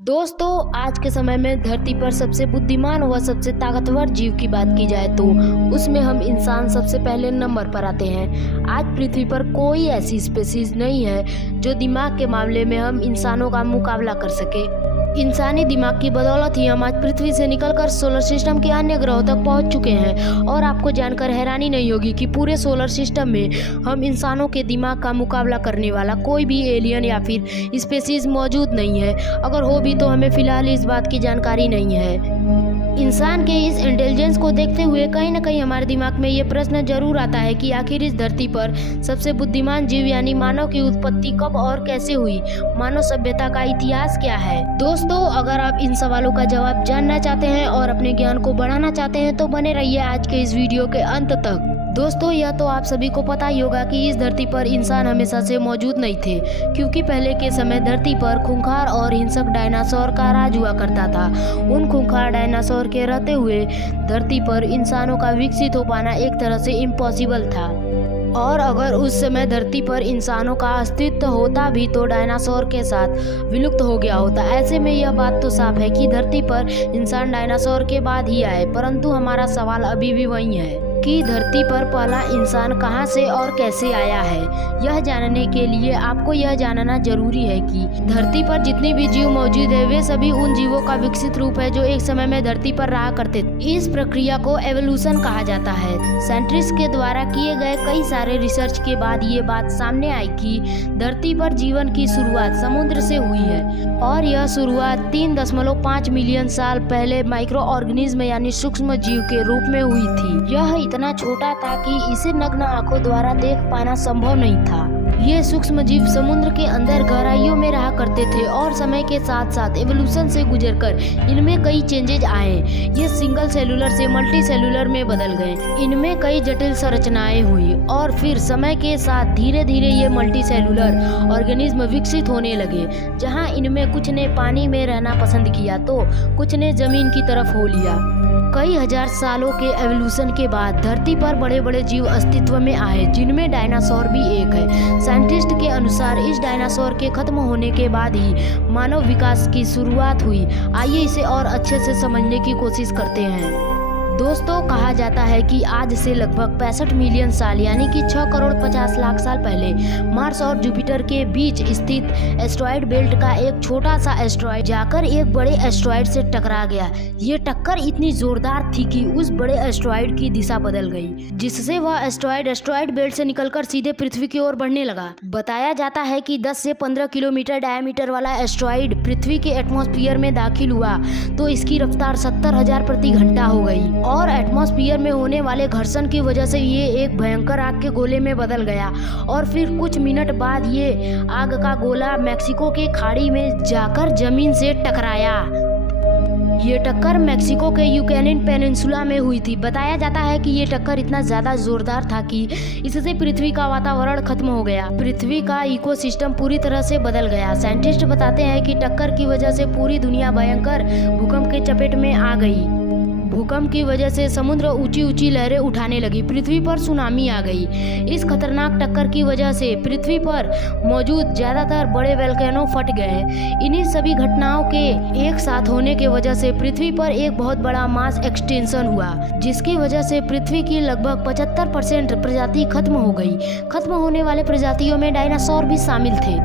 दोस्तों, आज के समय में धरती पर सबसे बुद्धिमान व सबसे ताकतवर जीव की बात की जाए तो उसमें हम इंसान सबसे पहले नंबर पर आते हैं। आज पृथ्वी पर कोई ऐसी स्पेसीज नहीं है जो दिमाग के मामले में हम इंसानों का मुकाबला कर सके। इंसानी दिमाग की बदौलत ही हम आज पृथ्वी से निकलकर सोलर सिस्टम के अन्य ग्रहों तक पहुंच चुके हैं और आपको जानकर हैरानी नहीं होगी कि पूरे सोलर सिस्टम में हम इंसानों के दिमाग का मुकाबला करने वाला कोई भी एलियन या फिर स्पेसीज मौजूद नहीं है। अगर हो भी तो हमें फिलहाल इस बात की जानकारी नहीं है। इंसान के इस इंटेलिजेंस को देखते हुए कहीं न कहीं हमारे दिमाग में ये प्रश्न जरूर आता है कि आखिर इस धरती पर सबसे बुद्धिमान जीव यानी मानव की उत्पत्ति कब और कैसे हुई, मानव सभ्यता का इतिहास क्या है। दोस्तों, अगर आप इन सवालों का जवाब जानना चाहते हैं और अपने ज्ञान को बढ़ाना चाहते हैं तो बने रहिए आज के इस वीडियो के अंत तक। दोस्तों, यह तो आप सभी को पता ही होगा कि इस धरती पर इंसान हमेशा से मौजूद नहीं थे, क्योंकि पहले के समय धरती पर खूंखार और हिंसक डायनासोर का राज हुआ करता था। उन खूंखार डायनासोर के रहते हुए धरती पर इंसानों का विकसित हो पाना एक तरह से इम्पॉसिबल था। और अगर उस समय धरती पर इंसानों का अस्तित्व होता भी तो डायनासोर के साथ विलुप्त हो गया होता। ऐसे में यह बात तो साफ है कि धरती पर इंसान डायनासोर के बाद ही आए, परंतु हमारा सवाल अभी भी वही है कि धरती पर पहला इंसान कहां से और कैसे आया है। यह जानने के लिए आपको यह जानना जरूरी है कि धरती पर जितने भी जीव मौजूद है वे सभी उन जीवों का विकसित रूप है जो एक समय में धरती पर रहा करते थे। इस प्रक्रिया को एवोल्यूशन कहा जाता है। साइंटिस्ट के द्वारा किए गए कई सारे रिसर्च के बाद ये बात सामने आई कि धरती पर जीवन की शुरुआत समुद्र से हुई है और यह शुरुआत 3.5 मिलियन साल पहले माइक्रो ऑर्गेनिज्म यानी सूक्ष्म जीव के रूप में हुई थी। यह इतना छोटा था कि इसे नग्न आंखों द्वारा देख पाना संभव नहीं था। ये सूक्ष्म जीव समुद्र के अंदर गहराइयों में रहा करते थे और समय के साथ साथ एवोल्यूशन से गुजरकर इनमें कई चेंजेज आए। ये सिंगल सेलुलर से मल्टी सेलुलर में बदल गए। इनमें कई जटिल संरचनाएं हुई और फिर समय के साथ धीरे धीरे ये मल्टी सेलुलर ऑर्गेनिज्म विकसित होने लगे, जहां इनमें कुछ ने पानी में रहना पसंद किया तो कुछ ने जमीन की तरफ हो लिया। कई हजार सालों के एवोल्यूशन के बाद धरती पर बड़े बड़े जीव अस्तित्व में आए, जिनमें डायनासोर भी एक है। साइंटिस्ट के अनुसार इस डायनासोर के खत्म होने के बाद ही मानव विकास की शुरुआत हुई। आइए इसे और अच्छे से समझने की कोशिश करते हैं। दोस्तों, कहा जाता है कि आज से लगभग 65 मिलियन साल यानी कि 6 करोड़ 50 लाख साल पहले मार्स और जुपिटर के बीच स्थित एस्टेरॉयड बेल्ट का एक छोटा सा एस्टेरॉयड जाकर एक बड़े एस्टेरॉयड से टकरा गया। ये टक्कर इतनी जोरदार थी कि उस बड़े एस्टेरॉयड की दिशा बदल गई, जिससे वह एस्टेरॉयड बेल्ट से निकलकर सीधे पृथ्वी की ओर बढ़ने लगा। बताया जाता है कि 10 से 15 किलोमीटर डायमीटर वाला एस्टेरॉयड पृथ्वी के एटमॉस्फेयर में दाखिल हुआ तो इसकी रफ्तार 70,000 प्रति घंटा हो गई और एटमॉस्फेयर में होने वाले घर्षण की वजह से ये एक भयंकर आग के गोले में बदल गया और फिर कुछ मिनट बाद ये आग का गोला मैक्सिको के खाड़ी में जाकर जमीन से टकराया। ये टक्कर मैक्सिको के यूकैनिन पेनिनसुला में हुई थी। बताया जाता है कि ये टक्कर इतना ज्यादा जोरदार था कि इससे पृथ्वी का वातावरण खत्म हो गया। पृथ्वी का इकोसिस्टम पूरी तरह से बदल गया। साइंटिस्ट बताते हैं कि टक्कर की वजह से पूरी दुनिया भयंकर भूकंप के चपेट में आ गई। भूकंप की वजह से समुद्र ऊंची ऊंची लहरें उठाने लगी। पृथ्वी पर सुनामी आ गई। इस खतरनाक टक्कर की वजह से पृथ्वी पर मौजूद ज्यादातर बड़े वोल्केनो फट गए। इन्हीं सभी घटनाओं के एक साथ होने की वजह से पृथ्वी पर एक बहुत बड़ा मास एक्सटेंशन हुआ, जिसकी वजह से पृथ्वी की लगभग 75% प्रजाति खत्म हो गई। खत्म होने वाले प्रजातियों में डायनासोर भी शामिल थे।